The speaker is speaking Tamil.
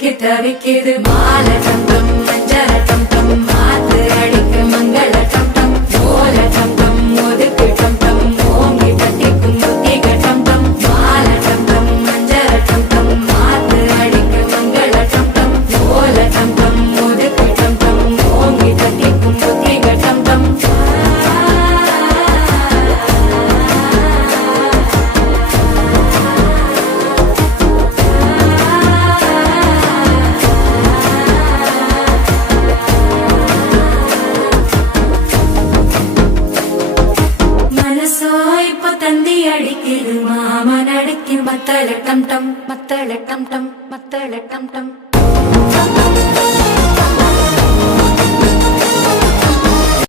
சிக்கி தவிக்குது மாலை டம் டம் மஞ்சள டம் டம் மாத்து அடிக்கு மங்கள டம் டம் ஓல டம் டம் ஒதுக்கு டம் டம் ஓங்கி தட்டிக்கும் புத்திக டம் டம் மாலை டம் டம் மஞ்சள டம் டம் மாத்து அடிக்கு மங்கள டம் டம் ஓல டம் டம் ஒதுக்கு டம் டம் ஓங்கி தட்டிக்கும் புத்திக டம் டம் தந்தி அடிக்குது மாமன் அடிக்கு மத்தள டம் டம் மத்தள டம் டம் மத்தள டம் டம்